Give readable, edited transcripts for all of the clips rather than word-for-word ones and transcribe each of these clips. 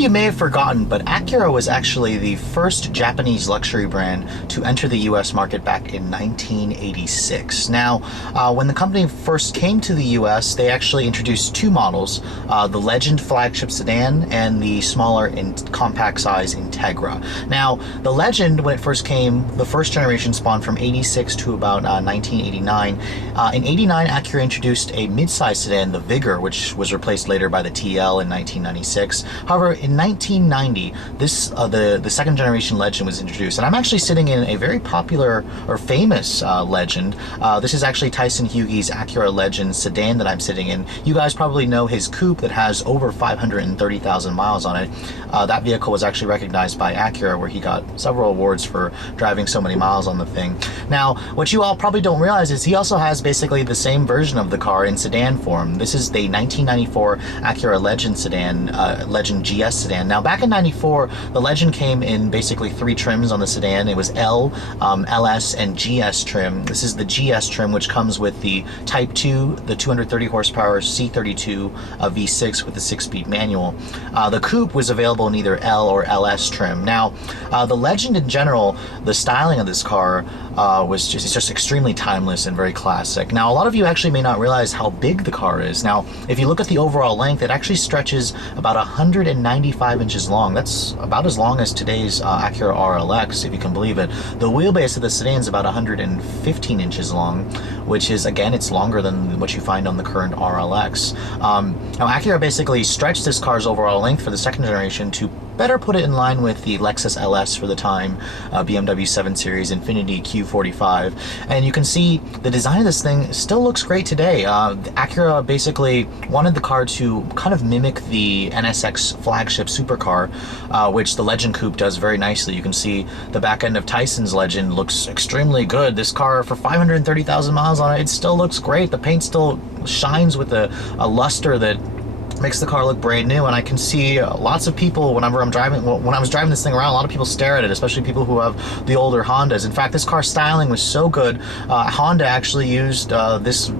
of you may have forgotten, but Acura was actually the first Japanese luxury brand to enter the US market back in 1986. Now, when the company first came to the US, they actually introduced two models, the Legend flagship sedan and the smaller and compact size Integra. Now, the Legend, when it first came, the first generation spawned from 86 to about 1989. In 89, Acura introduced a mid-size sedan, the Vigor, which was replaced later by the TL in 1996. However, in 1990, the second generation Legend was introduced, and I'm actually sitting in a very popular or famous Legend. This is actually Tyson Hughes' Acura Legend sedan that I'm sitting in. You guys probably know his coupe that has over 530,000 miles on it. That vehicle was actually recognized by Acura, where he got several awards for driving so many miles on the thing. Now, what you all probably don't realize is he also has basically the same version of the car in sedan form. This is the 1994 Acura Legend sedan, Legend GS sedan. Now, back in 94, the Legend came in basically three trims on the sedan. It was L, LS, and GS trim. This is the GS trim, which comes with the Type 2, the 230 horsepower C32 V6 with the 6-speed manual. The coupe was available in either L or LS trim. Now, the Legend in general, the styling of this car was just extremely timeless and very classic. Now, a lot of you actually may not realize how big the car is. Now, if you look at the overall length, it actually stretches about 195 inches long. That's about as long as today's Acura RLX, if you can believe it. The wheelbase of the sedan is about 115 inches long, which is, again, it's longer than what you find on the current RLX. Now, Acura basically stretched this car's overall length for the second generation to better put it in line with the Lexus LS for the time, BMW 7 Series, Infiniti Q45. And you can see the design of this thing still looks great today. Acura basically wanted the car to kind of mimic the NSX flagship supercar, which the Legend Coupe does very nicely. You can see the back end of Tyson's Legend looks extremely good. This car, for 530,000 miles on it, it still looks great. The paint still shines with a luster that makes the car look brand new, and I can see lots of people whenever I'm driving. When I was driving this thing around, a lot of people stare at it, especially people who have the older Hondas. In fact, this car styling was so good, Honda actually used this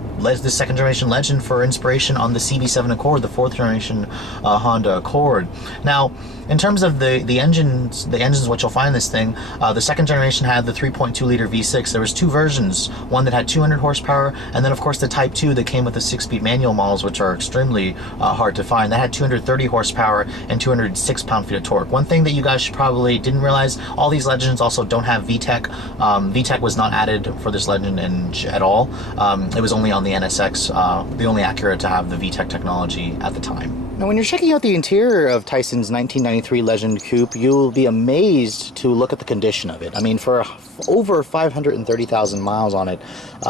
second generation Legend for inspiration on the CB7 Accord, the fourth generation Honda Accord. Now, in terms of the engines what you'll find in this thing, the second generation had the 3.2 liter V6. There was two versions, one that had 200 horsepower, and then of course the Type 2 that came with the 6-speed manual models, which are extremely hard to find. That had 230 horsepower and 206 pound-feet of torque. One thing that you guys probably didn't realize, all these Legends also don't have VTEC. VTEC was not added for this Legend at all. It was only on the NSX, the only Acura to have the VTEC technology at the time. Now, when you're checking out the interior of Tyson's 1993 Legend Coupe, you'll be amazed to look at the condition of it. I mean, for over 530,000 miles on it,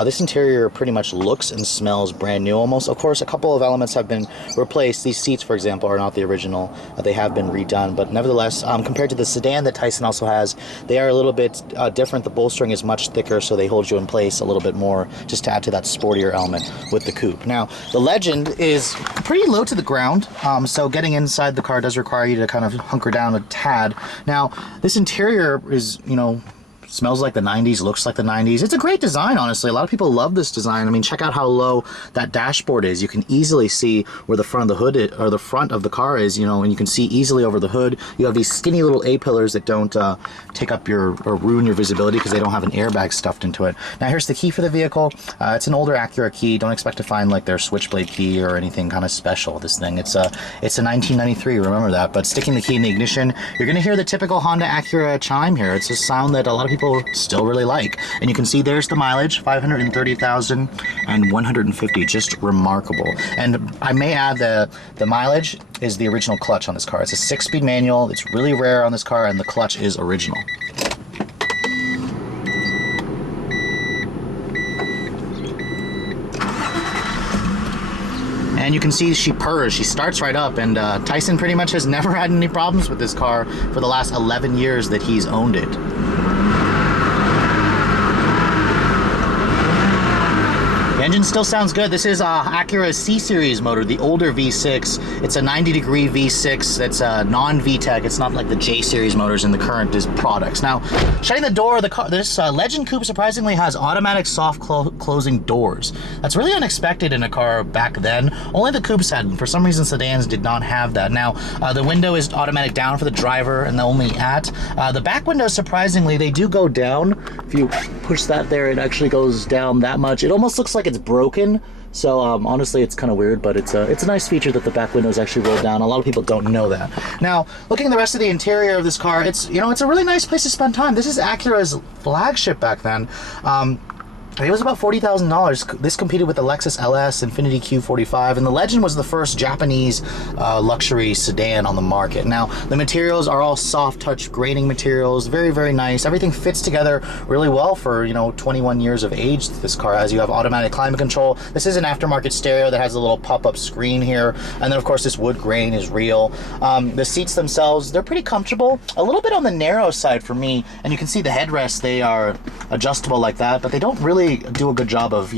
this interior pretty much looks and smells brand new almost. Of course, a couple of elements have been replaced. These seats, for example, are not the original. They have been redone, but nevertheless, compared to the sedan that Tyson also has, they are a little bit different. The bolstering is much thicker, so they hold you in place a little bit more, just to add to that sportier element with the coupe. Now, the Legend is pretty low to the ground. So getting inside the car does require you to kind of hunker down a tad. Now, this interior is, smells like the 90s, looks like the 90s. It's a great design, honestly. A lot of people love this design. I mean, check out how low that dashboard is. You can easily see where the front of the hood is, or the front of the car is, and you can see easily over the hood. You have these skinny little A-pillars that don't take up or ruin your visibility because they don't have an airbag stuffed into it. Now, here's the key for the vehicle. It's an older Acura key. Don't expect to find like their switchblade key or anything kind of special. This thing, it's a 1993, remember that. But sticking the key in the ignition, you're gonna hear the typical Honda Acura chime here. It's a sound that a lot of people still really like. And you can see there's the mileage, 530,000 and 150, just remarkable. And I may add the mileage is the original clutch on this car. It's a 6-speed manual. It's really rare on this car, and the clutch is original. And you can see she purrs, she starts right up, and Tyson pretty much has never had any problems with this car for the last 11 years that he's owned it. The Engine still sounds good. This is Acura's C-Series motor, the older V6. It's a 90-degree V6 that's non-VTEC. It's not like the J-Series motors in the current products. Now, shutting the door, this Legend Coupe surprisingly has automatic soft closing doors. That's really unexpected in a car back then. Only the coupes had them. For some reason, sedans did not have that. Now, the window is automatic down for the driver and the only at. The back windows, surprisingly, they do go down. If you push that there, it actually goes down that much. It almost looks like it's broken. So honestly, it's kind of weird, but it's a nice feature that the back windows actually roll down. A lot of people don't know that. Now, looking at the rest of the interior of this car, it's a really nice place to spend time. This is Acura's flagship back then. It was about $40,000. This competed with the Lexus LS, Infiniti Q45, and the Legend was the first Japanese luxury sedan on the market. Now, the materials are all soft touch grading materials, very, very nice. Everything fits together really well for, 21 years of age this car has. You have automatic climate control. This is an aftermarket stereo that has a little pop-up screen here. And then, of course, this wood grain is real. The seats themselves, they're pretty comfortable. A little bit on the narrow side for me. And you can see the headrests, they are adjustable like that, but they don't really do a good job of,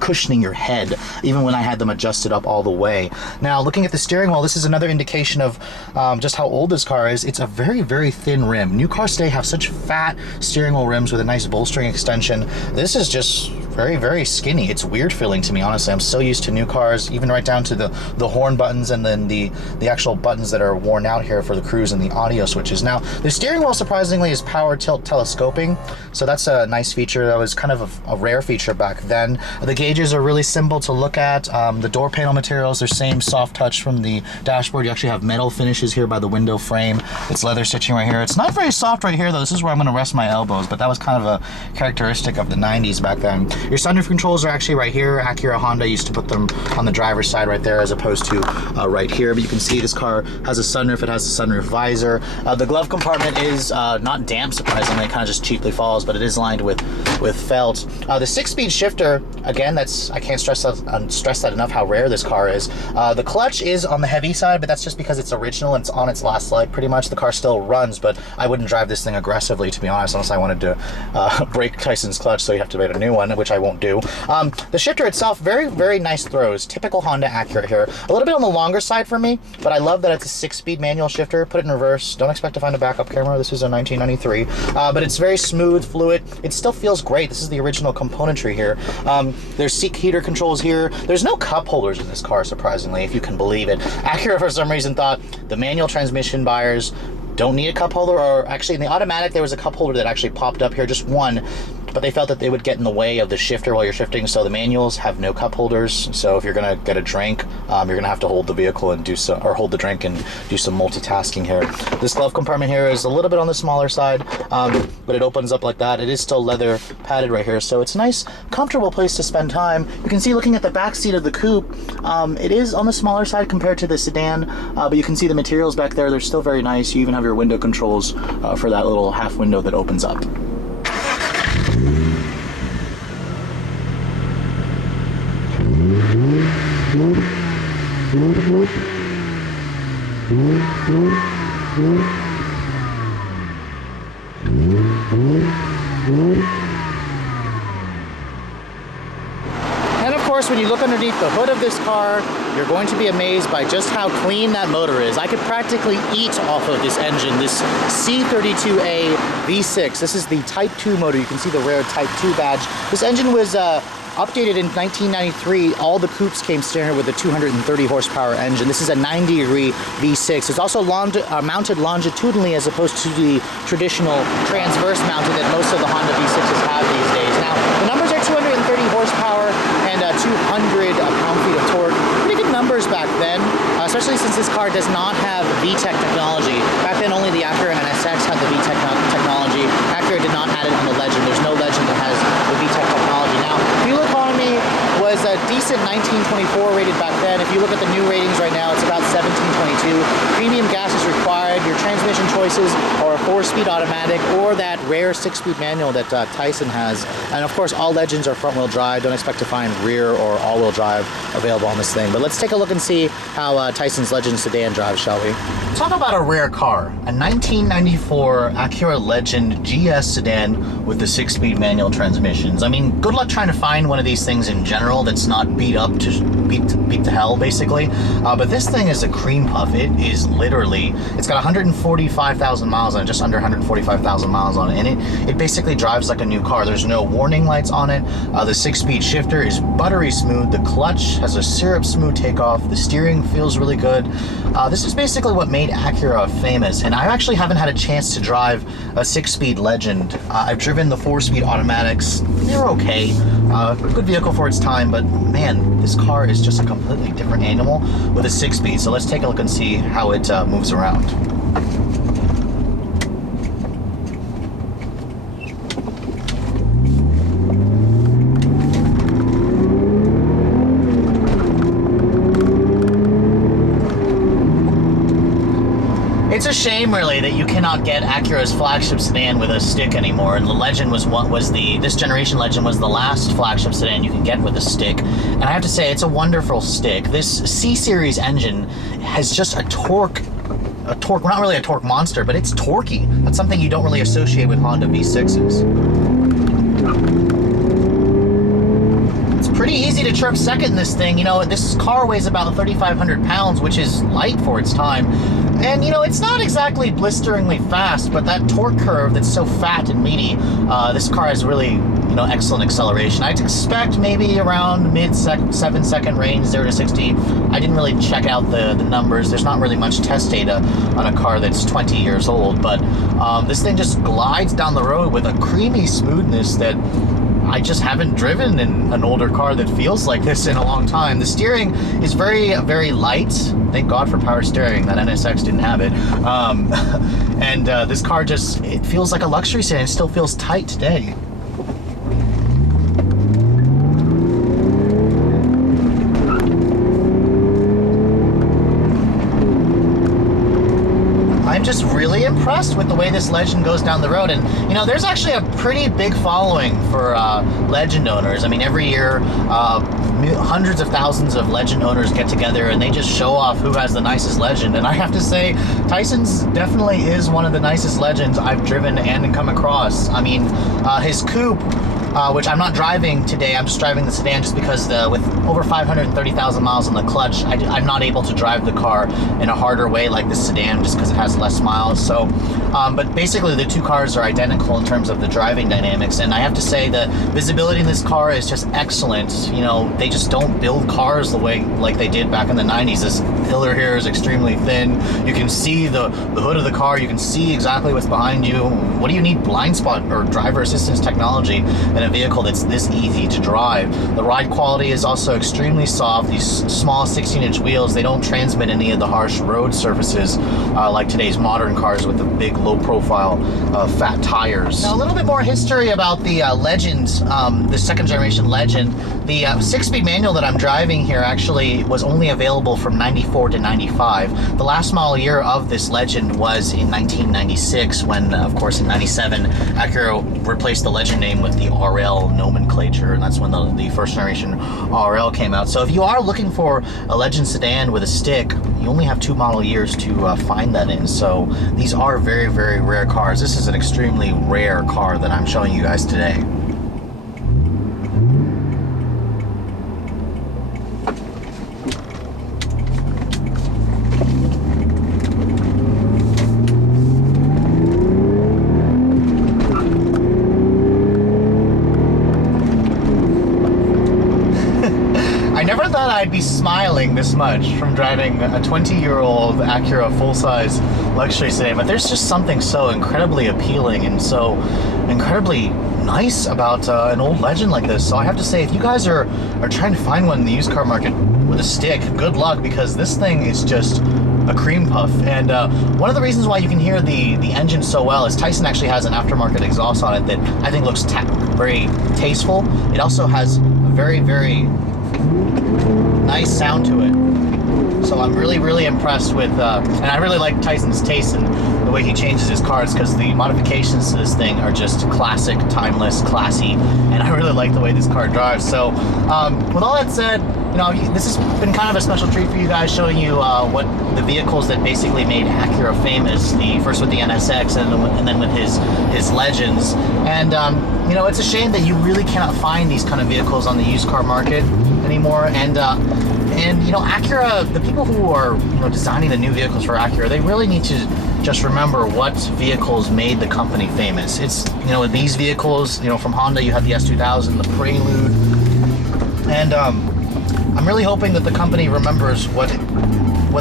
cushioning your head, even when I had them adjusted up all the way. Now, looking at the steering wheel, this is another indication of just how old this car is. It's a very, very thin rim. New cars today have such fat steering wheel rims with a nice bolstering extension. This is just very, very skinny. It's weird feeling to me, honestly. I'm so used to new cars, even right down to the horn buttons and then the actual buttons that are worn out here for the cruise and the audio switches. Now, the steering wheel, surprisingly, is power tilt telescoping, so that's a nice feature. That was kind of a rare feature back then. The gauges are really simple to look at. The door panel materials, they're same soft touch from the dashboard. You actually have metal finishes here by the window frame. It's leather stitching right here. It's not very soft right here, though. This is where I'm going to rest my elbows, but that was kind of a characteristic of the 90s back then. Your sunroof controls are actually right here. Acura, Honda used to put them on the driver's side right there as opposed to right here. But you can see this car has a sunroof. It has a sunroof visor. The glove compartment is not damp, surprisingly. It kind of just cheaply falls, but it is lined with felt. The 6-speed shifter, again, I can't stress that enough how rare this car is. The clutch is on the heavy side, but that's just because it's original and it's on its last leg pretty much. The car still runs, but I wouldn't drive this thing aggressively, to be honest, unless I wanted to break Tyson's clutch, so you have to make a new one, which I won't do. The shifter itself, very, very nice throws. Typical Honda Acura here. A little bit on the longer side for me, but I love that it's a 6-speed manual shifter. Put it in reverse. Don't expect to find a backup camera. This is a 1993, but it's very smooth, fluid. It still feels great. This is the original componentry here. There's seat heater controls here. There's no cup holders in this car, surprisingly, if you can believe it. Acura, for some reason, thought the manual transmission buyers don't need a cup holder, or actually in the automatic there was a cup holder that actually popped up here, just one, but they felt that they would get in the way of the shifter while you're shifting, so the manuals have no cup holders. So if you're gonna get a drink, you're gonna have to hold the vehicle and hold the drink and do some multitasking here. This glove compartment here is a little bit on the smaller side, but it opens up like that. It is still leather padded right here, so it's a nice, comfortable place to spend time. You can see, looking at the back seat of the coupe, it is on the smaller side compared to the sedan, but you can see the materials back there. They're still very nice. You even have your window controls for that little half window that opens up. And of course, when you look underneath the hood of this car, you're going to be amazed by just how clean that motor is. I could practically eat off of this engine, this C32A V6. This is the Type 2 motor. You can see the rare Type 2 badge. This engine was updated in 1993. All the coupes came standard with a 230 horsepower engine. This is a 90-degree V6. It's also mounted longitudinally as opposed to the traditional transverse mounted that most of the Honda V6s have these days. Now, the numbers are 230 horsepower and 200 pound-feet of torque. Pretty good numbers back then, especially since this car does not have VTEC technology. Back then, only the Acura NSX had the VTEC technology. Acura did not add it on the Legend. There's no Legend that has the VTEC technology. Now, fuel economy was a decent 1924 rated back then. If you look at the new ratings right now, it's about 1722. Premium gas is required. Your transmission choices are a 4-speed automatic or that rare 6-speed manual that Tyson has. And of course, all Legends are front-wheel drive. Don't expect to find rear or all-wheel drive available on this thing. But let's take a look and see how Tyson's Legend sedan drives, shall we? Talk about a rare car. A 1994 Acura Legend GS sedan with the 6-speed manual transmissions. I mean, good luck trying to find one of these things in general that's not beat up to beat to hell, basically. But this thing is a cream puff. It is literally, it's got 145,000 miles on it, just under 145,000 miles on it, and it basically drives like a new car. There's no warning lights on it. The 6-speed shifter is buttery smooth. The clutch has a syrup smooth takeoff. The steering feels really good. This is basically what made Acura famous, and I actually haven't had a chance to drive a 6-speed Legend. I've driven the 4-speed automatics. They're okay. Good vehicle for its time, but man, this car is just a completely different animal with a 6-speed. So let's take a look and see how it moves around. It's a shame, really, that you cannot get Acura's flagship sedan with a stick anymore. And the Legend this generation Legend was the last flagship sedan you can get with a stick. And I have to say, it's a wonderful stick. This C-Series engine has just a torque, not really a torque monster, but it's torquey. That's something you don't really associate with Honda V6s. Pretty easy to trip second in this thing. You know, this car weighs about 3,500 pounds, which is light for its time. And, you know, it's not exactly blisteringly fast, but that torque curve that's so fat and meaty, this car has really, you know, excellent acceleration. I'd expect maybe around mid-7-second range, 0 to 60. I didn't really check out the numbers. There's not really much test data on a car that's 20 years old, but this thing just glides down the road with a creamy smoothness that I just haven't driven in an older car that feels like this in a long time. The steering is very, very light. Thank God for power steering. That NSX didn't have it. And this car just, it feels like a luxury sedan. It still feels tight today. I'm just really impressed with the way this Legend goes down the road. And, you know, there's actually a pretty big following for Legend owners. I mean, every year, hundreds of thousands of Legend owners get together and they just show off who has the nicest Legend. And I have to say, Tyson's definitely is one of the nicest Legends I've driven and come across. I mean, his coupe, which I'm not driving today, I'm just driving the sedan just because with over 530,000 miles on the clutch, I'm not able to drive the car in a harder way like this sedan just because it has less miles. So, but basically the two cars are identical in terms of the driving dynamics, and I have to say the visibility in this car is just excellent. You know, they just don't build cars the way like they did back in the 90s. This pillar here is extremely thin. You can see the hood of the car. You can see exactly what's behind you. What do you need blind spot or driver assistance technology in a vehicle that's this easy to drive? The ride quality is also extremely soft. These small 16-inch wheels, they don't transmit any of the harsh road surfaces like today's modern cars with the big low-profile fat tires. Now, a little bit more history about the Legend, the second generation Legend. The 6-speed manual that I'm driving here actually was only available from 94 to 95. The last model year of this Legend was in 1996 when, of course, in 97, Acura replaced the Legend name with the RL nomenclature, and that's when the first generation RL came out. So if you are looking for a Legend sedan with a stick, you only have 2 model years to find that in. So these are very, very rare cars. This is an extremely rare car that I'm showing you guys today. I never thought I'd be smiling this much from driving a 20-year-old Acura full-size luxury sedan, but there's just something so incredibly appealing and so incredibly nice about an old Legend like this. So I have to say, if you guys are trying to find one in the used car market with a stick, good luck, because this thing is just a cream puff. And one of the reasons why you can hear the engine so well is Tyson actually has an aftermarket exhaust on it that I think looks very tasteful. It also has a very, very Nice sound to it. So I'm really impressed with, and I really like Tyson's taste in the way he changes his cars, because the modifications to this thing are just classic, timeless, classy, and I really like the way this car drives. So with all that said, you know, this has been kind of a special treat for you guys, showing you what the vehicles that basically made Acura famous. First with the NSX, and then with his Legends. And you know, it's a shame that you really cannot find these kind of vehicles on the used car market anymore. And you know, Acura, the people who are, you know, designing the new vehicles for Acura, they really need to just remember what vehicles made the company famous. It's, you know, these vehicles, you know, from Honda, you have the S2000, the Prelude, and I'm really hoping that the company remembers what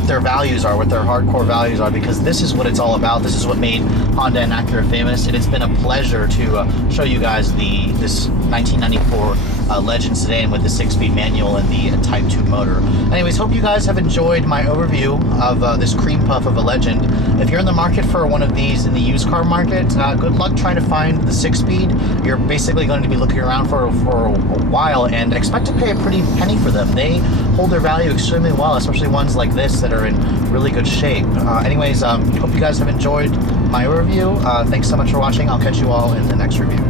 their values are, what their hardcore values are, because this is what it's all about. This is what made Honda and Acura famous, and it's been a pleasure to show you guys this 1994 Legend sedan with the 6-speed manual and the Type 2 motor. Anyways, hope you guys have enjoyed my overview of this cream puff of a Legend. If you're in the market for one of these in the used car market, good luck trying to find the 6-speed. You're basically going to be looking around for a while, and expect to pay a pretty penny for them. They hold their value extremely well, especially ones like this that are in really good shape. Anyways, hope you guys have enjoyed my overview. Thanks so much for watching. I'll catch you all in the next review.